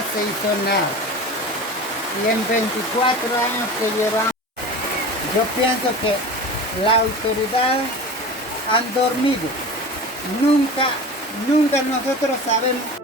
nunca se hizo nada. Y en 24 años que llevamos, yo pienso que la autoridad han dormido. Nunca nosotros sabemos